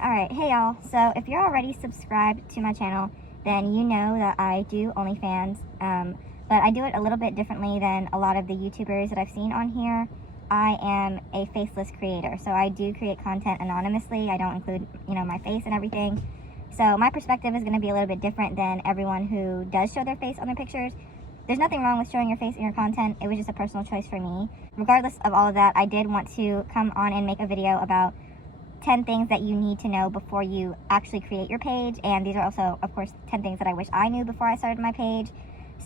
Alright, hey y'all. So if you're already subscribed to my channel, then you know that I do OnlyFans, but I do it a little bit differently than a lot of the YouTubers that I've seen on here. I am a faceless creator, so I do create content anonymously. I don't include, my face and everything. So my perspective is going to be a little bit different than everyone who does show their face on their pictures. There's nothing wrong with showing your face in your content. It was just a personal choice for me. Regardless of all of that, I did want to come on and make a video about 10 things that you need to know before you actually create your page. And these are also, of course, 10 things that I wish I knew before I started my page.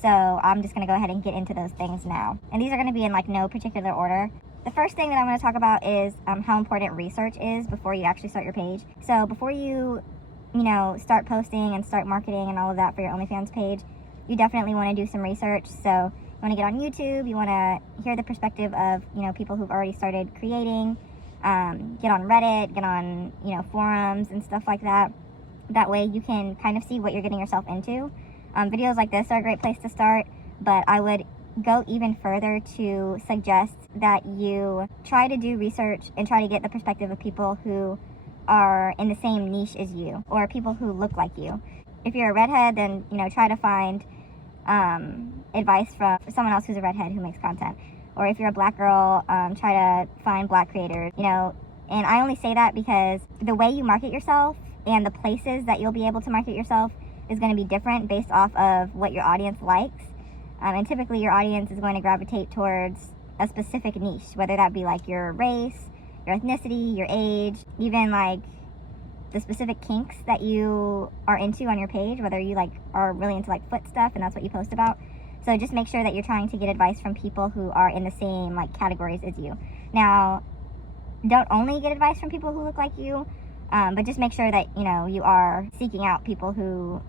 So I'm just going to go ahead and get into those things now. And these are going to be in no particular order. The first thing that I'm going to talk about is how important research is before you actually start your page. So before you, start posting and start marketing and all of that for your OnlyFans page, you definitely want to do some research. So you want to get on YouTube, you want to hear the perspective of, people who've already started creating, get on Reddit, get on, forums and stuff like that. That way you can kind of see what you're getting yourself into. Videos like this are a great place to start, but I would go even further to suggest that you try to do research and try to get the perspective of people who are in the same niche as you, or people who look like you. If you're a redhead, then, try to find advice from someone else who's a redhead who makes content. Or if you're a black girl, try to find black creators, And I only say that because the way you market yourself and the places that you'll be able to market yourself is going to be different based off of what your audience likes. And typically your audience is going to gravitate towards a specific niche, whether that be your race, your ethnicity, your age, even the specific kinks that you are into on your page, whether you are really into foot stuff and that's what you post about. So just make sure that you're trying to get advice from people who are in the same categories as you. Now, don't only get advice from people who look like you, but just make sure that you are seeking out people who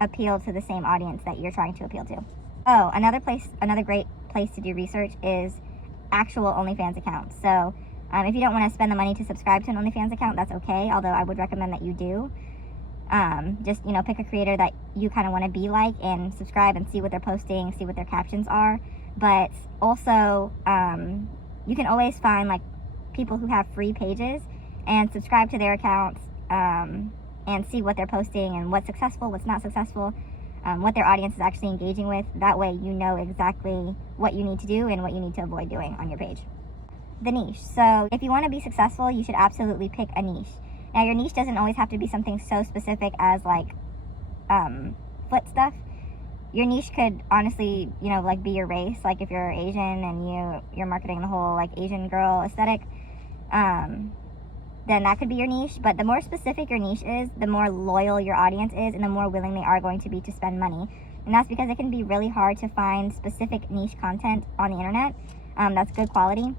appeal to the same audience that you're trying to appeal to. Oh, another great place to do research is actual OnlyFans accounts. So if you don't want to spend the money to subscribe to an OnlyFans account, that's okay, although I would recommend that you do. Just, pick a creator that you kind of want to be like and subscribe and see what they're posting, see what their captions are. But also, you can always find people who have free pages and subscribe to their accounts and see what they're posting and what's successful, what's not successful, what their audience is actually engaging with. That way you know exactly what you need to do and what you need to avoid doing on your page. The niche. So if you want to be successful, you should absolutely pick a niche. Now, your niche doesn't always have to be something so specific as foot stuff. Your niche could honestly, be your race. If you're Asian and you're marketing the whole Asian girl aesthetic, then that could be your niche. But the more specific your niche is, the more loyal your audience is and the more willing they are going to be to spend money. And that's because it can be really hard to find specific niche content on the internet that's good quality.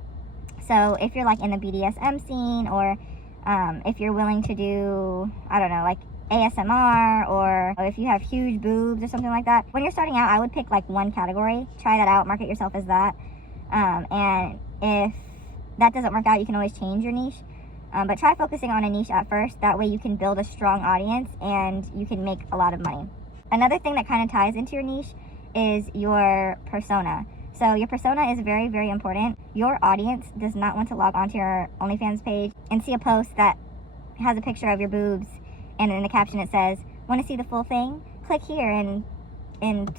So if you're in the BDSM scene, or if you're willing to do, I don't know, ASMR, or if you have huge boobs or something like that, when you're starting out, I would pick one category, try that out, market yourself as that. And if that doesn't work out, you can always change your niche. But try focusing on a niche at first. That way you can build a strong audience and you can make a lot of money. Another thing that kind of ties into your niche is your persona. So your persona is very, very important. Your audience does not want to log onto your OnlyFans page and see a post that has a picture of your boobs and in the caption it says, "Want to see the full thing? Click here and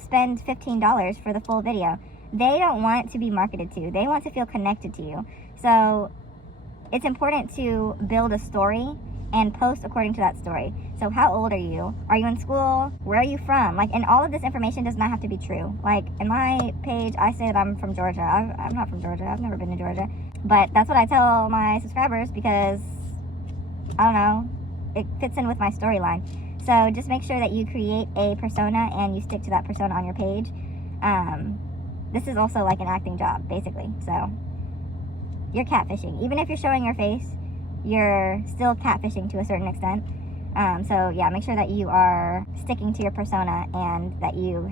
spend $15 for the full video." They don't want to be marketed to. They want to feel connected to you. So it's important to build a story and post according to that story. So how old are you? Are you in school? Where are you from? And all of this information does not have to be true. In my page, I say that I'm from Georgia. I'm not from Georgia. I've never been to Georgia. But that's what I tell my subscribers because, I don't know, it fits in with my storyline. So just make sure that you create a persona and you stick to that persona on your page. This is also an acting job, basically. So you're catfishing. Even if you're showing your face, you're still catfishing to a certain extent. So yeah, make sure that you are sticking to your persona and that you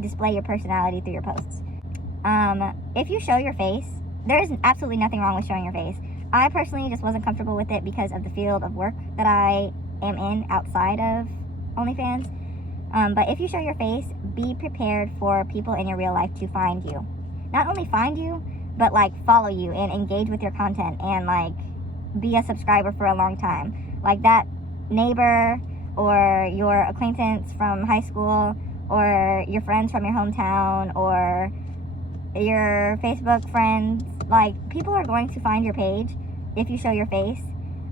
display your personality through your posts. If you show your face, there is absolutely nothing wrong with showing your face. I personally just wasn't comfortable with it because of the field of work that I am in outside of OnlyFans. But if you show your face, be prepared for people in your real life to find you. Not only find you, but follow you and engage with your content and be a subscriber for a long time. That neighbor or your acquaintance from high school or your friends from your hometown or your Facebook friends. Like, people are going to find your page if you show your face.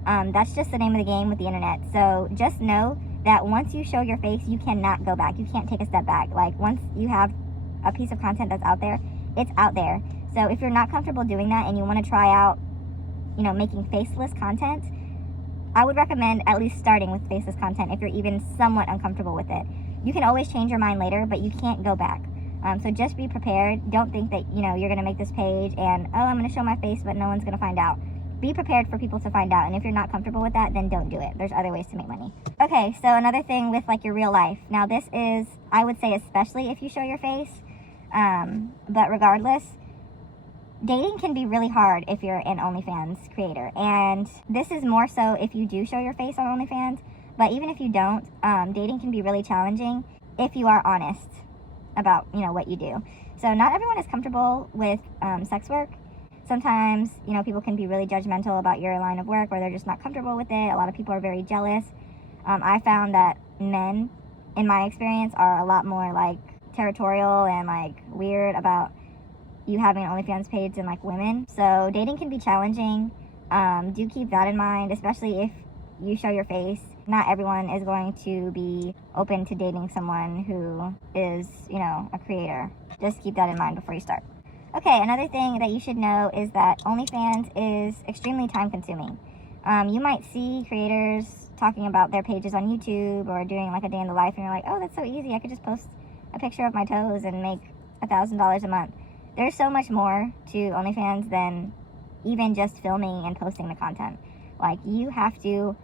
That's just the name of the game with the internet. So just know that once you show your face, you cannot go back. You can't take a step back. Like, once you have a piece of content that's out there, it's out there. So if you're not comfortable doing that and you want to try out, making faceless content, I wod recommend at least starting with faceless content if you're even somewhat uncomfortable with it. You can always change your mind later, but you can't go back. So just be prepared. Don't think that, you're going to make this page and, oh, I'm going to show my face, but no one's going to find out. Be prepared for people to find out. And if you're not comfortable with that, then don't do it. There's other ways to make money. Okay, so another thing with like your real life. Now this is, I would say, especially if you show your face. But regardless, dating can be really hard if you're an OnlyFans creator. And this is more so if you do show your face on OnlyFans. But even if you don't, dating can be really challenging if you are honest about, what you do. So not everyone is comfortable with sex work. Sometimes, people can be really judgmental about your line of work, or they're just not comfortable with it. A lot of people are very jealous. I found that men, in my experience, are a lot more like territorial and like weird about you having an OnlyFans page than like women. So dating can be challenging. Do keep that in mind, especially if you show your face. Not everyone is going to be open to dating someone who is, a creator. Just keep that in mind before you start. Okay, another thing that you should know is that OnlyFans is extremely time consuming. You might see creators talking about their pages on YouTube or doing like a day in the life, and you're like, oh, that's so easy. I could just post a picture of my toes and make $1,000 a month. There's so much more to OnlyFans than even just filming and posting the content. Like, you have to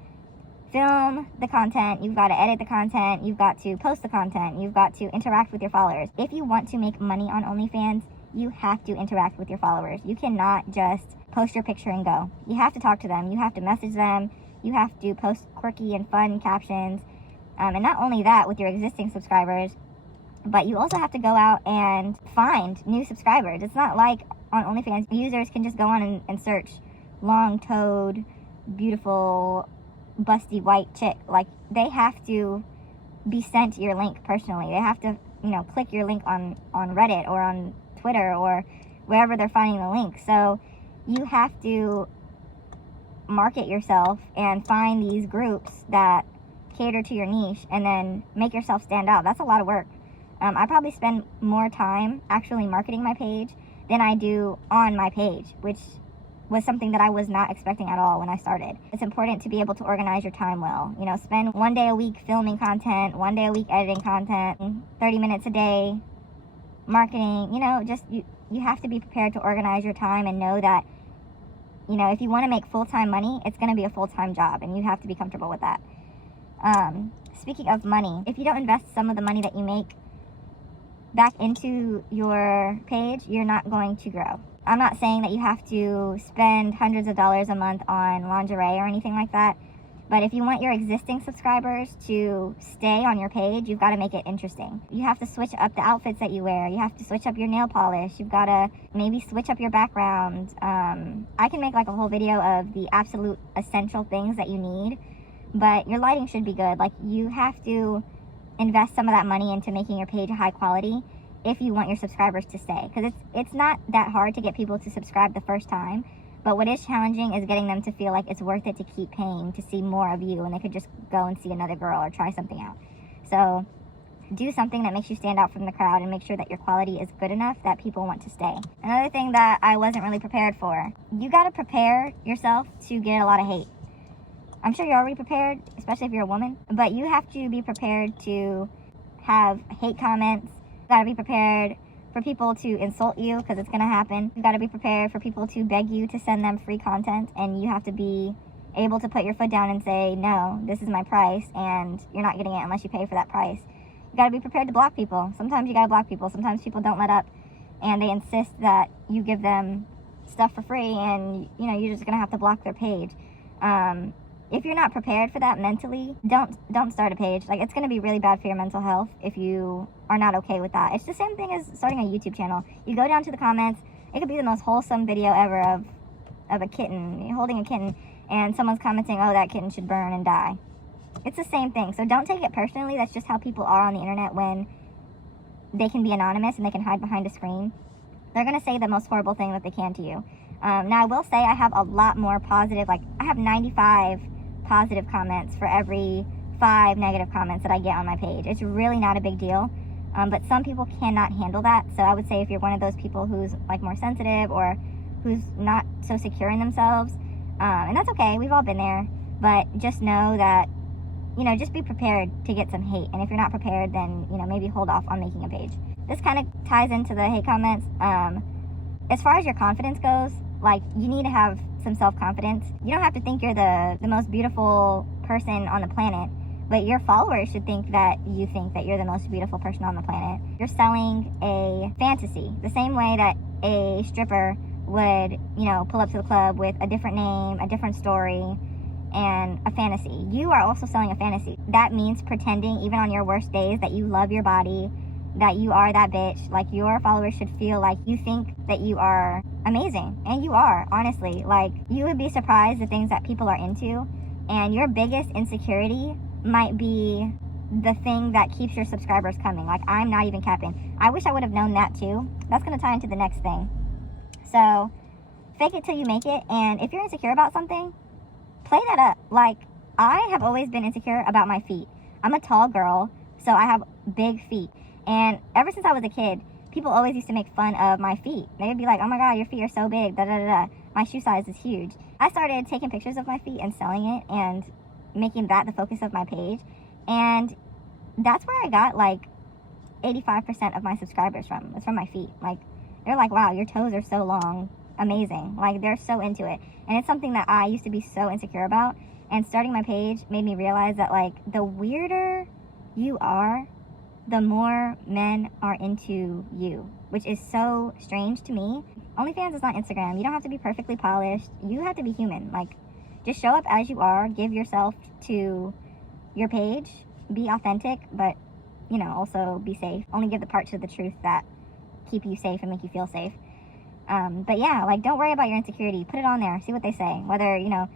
film the content, you've got to edit the content, you've got to post the content, you've got to interact with your followers. If you want to make money on OnlyFans, you have to interact with your followers. You cannot just post your picture and go. You have to talk to them. You have to message them. You have to post quirky and fun captions. And not only that with your existing subscribers, but you also have to go out and find new subscribers. It's not like on OnlyFans, users can just go on and search long-toed, beautiful, busty white chick. Like, they have to be sent your link personally. They have to, click your link on Reddit or on Twitter or wherever they're finding the link. So you have to market yourself and find these groups that cater to your niche and then make yourself stand out. That's a lot of work. I probably spend more time actually marketing my page than I do on my page, which was something that I was not expecting at all when I started. It's important to be able to organize your time well. Spend one day a week filming content, one day a week editing content, 30 minutes a day marketing. You have to be prepared to organize your time and know that, if you want to make full-time money, it's going to be a full-time job, and you have to be comfortable with that. Speaking of money, if you don't invest some of the money that you make back into your page, you're not going to grow. I'm not saying that you have to spend hundreds of dollars a month on lingerie or anything like that, but if you want your existing subscribers to stay on your page, you've got to make it interesting. You have to switch up the outfits that you wear. You have to switch up your nail polish. You've got to maybe switch up your background. I can make like a whole video of the absolute essential things that you need, but your lighting should be good. Like, you have to invest some of that money into making your page high quality if you want your subscribers to stay. Because it's not that hard to get people to subscribe the first time. But what is challenging is getting them to feel like it's worth it to keep paying to see more of you, and they could just go and see another girl or try something out. So do something that makes you stand out from the crowd and make sure that your quality is good enough that people want to stay. Another thing that I wasn't really prepared for, you got to prepare yourself to get a lot of hate. I'm sure you're already prepared, especially if you're a woman, but you have to be prepared to have hate comments. You got to be prepared for people to insult you, because it's going to happen. You've got to be prepared for people to beg you to send them free content, and you have to be able to put your foot down and say, no, this is my price, and you're not getting it unless you pay for that price. You got to be prepared to block people. Sometimes you got to block people. Sometimes people don't let up, and they insist that you give them stuff for free, and you're just going to have to block their page. If you're not prepared for that mentally, don't start a page. Like, it's going to be really bad for your mental health if you are not okay with that. It's the same thing as starting a YouTube channel. You go down to the comments. It could be the most wholesome video ever of a kitten, holding a kitten, and someone's commenting, oh, that kitten should burn and die. It's the same thing. So don't take it personally. That's just how people are on the internet when they can be anonymous and they can hide behind a screen. They're going to say the most horrible thing that they can to you. Now, I will say I have a lot more positive, like I have 95 positive comments for every 5 negative comments that I get on my page. It's really not a big deal. But some people cannot handle that. So I would say if you're one of those people who's like more sensitive or who's not so secure in themselves, and that's okay, we've all been there, but just know that, you know, just be prepared to get some hate. And if you're not prepared, then, you know, maybe hold off on making a page. This kind of ties into the hate comments. As far as your confidence goes, like, you need to have some self-confidence. You don't have to think you're the most beautiful person on the planet, but your followers should think that you're the most beautiful person on the planet. You're selling a fantasy, the same way that a stripper would, you know, pull up to the club with a different name, a different story, and a fantasy. You are also selling a fantasy. That means pretending, even on your worst days, that you love your body, that you are that bitch. Like, your followers should feel like you think that you are amazing. And you are, honestly. Like, you would be surprised the things that people are into. And your biggest insecurity might be the thing that keeps your subscribers coming. Like, I'm not even capping. I wish I would have known that too. That's going to tie into the next thing. So, fake it till you make it. And if you're insecure about something, play that up. Like, I have always been insecure about my feet. I'm a tall girl, so I have big feet. And ever since I was a kid, people always used to make fun of my feet. They would be like, oh my God, your feet are so big, da da da da. My shoe size is huge. I started taking pictures of my feet and selling it and making that the focus of my page. And that's where I got like 85% of my subscribers from. It's from my feet. Like, they're like, wow, your toes are so long. Amazing. Like, they're so into it. And it's something that I used to be so insecure about. And starting my page made me realize that, like, the weirder you are, the more men are into you, which is so strange to me. OnlyFans is not Instagram. You don't have to be perfectly polished. You have to be human. Like, just show up as you are. Give yourself to your page. Be authentic, but, you know, also be safe. Only give the parts of the truth that keep you safe and make you feel safe. But yeah, like, don't worry about your insecurity. Put it on there. See what they say. Whether, you know,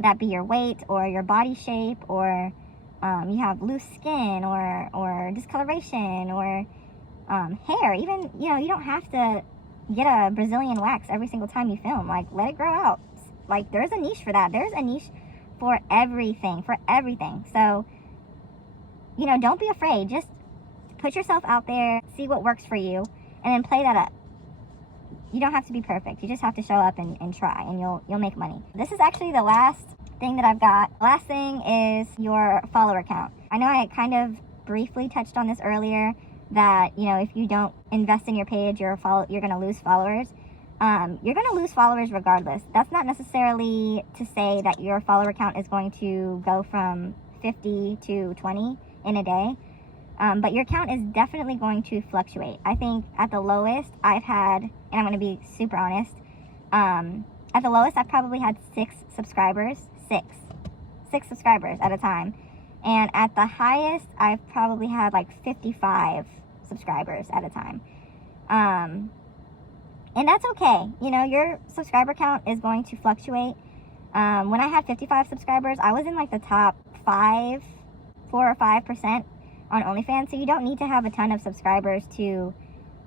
that be your weight or your body shape, or you have loose skin or discoloration or hair. Even, you know, you don't have to get a Brazilian wax every single time you film. Like, let it grow out. Like, there's a niche for that. There's a niche for everything. So, you know, don't be afraid. Just put yourself out there, see what works for you, and then play that up. You don't have to be perfect. You just have to show up and try, and you'll make money. This is actually the last thing that I've got. Last thing is your follower count. I know I kind of briefly touched on this earlier, that, you know, if you don't invest in your page, you're going to lose followers. You're going to lose followers regardless. That's not necessarily to say that your follower count is going to go from 50 to 20 in a day. But your count is definitely going to fluctuate. I think at the lowest I've had, and I'm going to be super honest, at the lowest I've probably had 6 subscribers. 6 subscribers at a time. And at the highest, I've probably had like 55 subscribers at a time. And that's okay. You know, your subscriber count is going to fluctuate. When I had 55 subscribers, I was in like the top 4 or 5% on OnlyFans. So you don't need to have a ton of subscribers to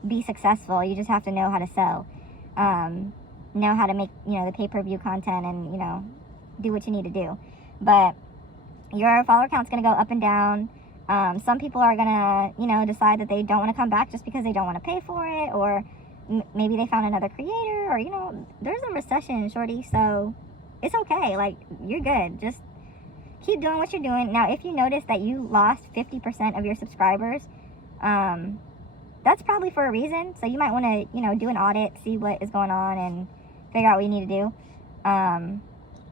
be successful. You just have to know how to sell, know how to make, you know, the pay-per-view content, and, you know, do what you need to do. But your follower count's going to go up and down. Some people are going to, you know, decide that they don't want to come back just because they don't want to pay for it, or maybe they found another creator, or, you know, there's a recession, shorty, so it's okay. Like, you're good. Just keep doing what you're doing. Now, if you notice that you lost 50% of your subscribers, that's probably for a reason. So you might want to, you know, do an audit, see what is going on, and figure out what you need to do.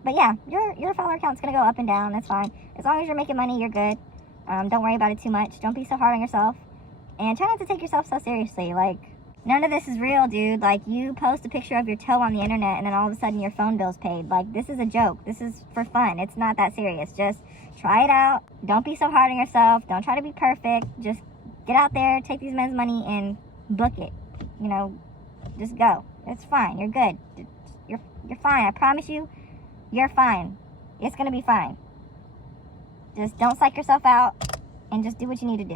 But yeah, your follower count's going to go up and down. That's fine. As long as you're making money, you're good. Don't worry about it too much. Don't be so hard on yourself. And try not to take yourself so seriously. Like, none of this is real, dude. Like, you post a picture of your toe on the internet and then all of a sudden your phone bill's paid. Like, this is a joke. This is for fun. It's not that serious. Just try it out. Don't be so hard on yourself. Don't try to be perfect. Just get out there, take these men's money, and book it. You know, just go. It's fine. You're good. You're fine. I promise you, you're fine. It's going to be fine. Just don't psych yourself out and just do what you need to do.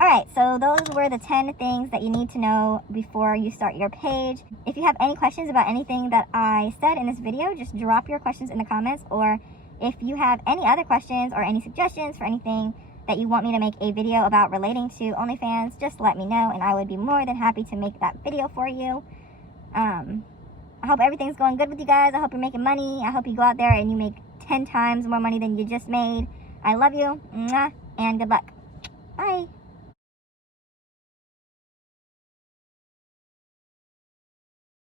Alright, so those were the 10 things that you need to know before you start your page. If you have any questions about anything that I said in this video, just drop your questions in the comments, or if you have any other questions or any suggestions for anything that you want me to make a video about relating to OnlyFans, just let me know and I would be more than happy to make that video for you. I hope everything's going good with you guys. I hope you're making money. I hope you go out there and you make 10 times more money than you just made. I love you, and good luck. Bye.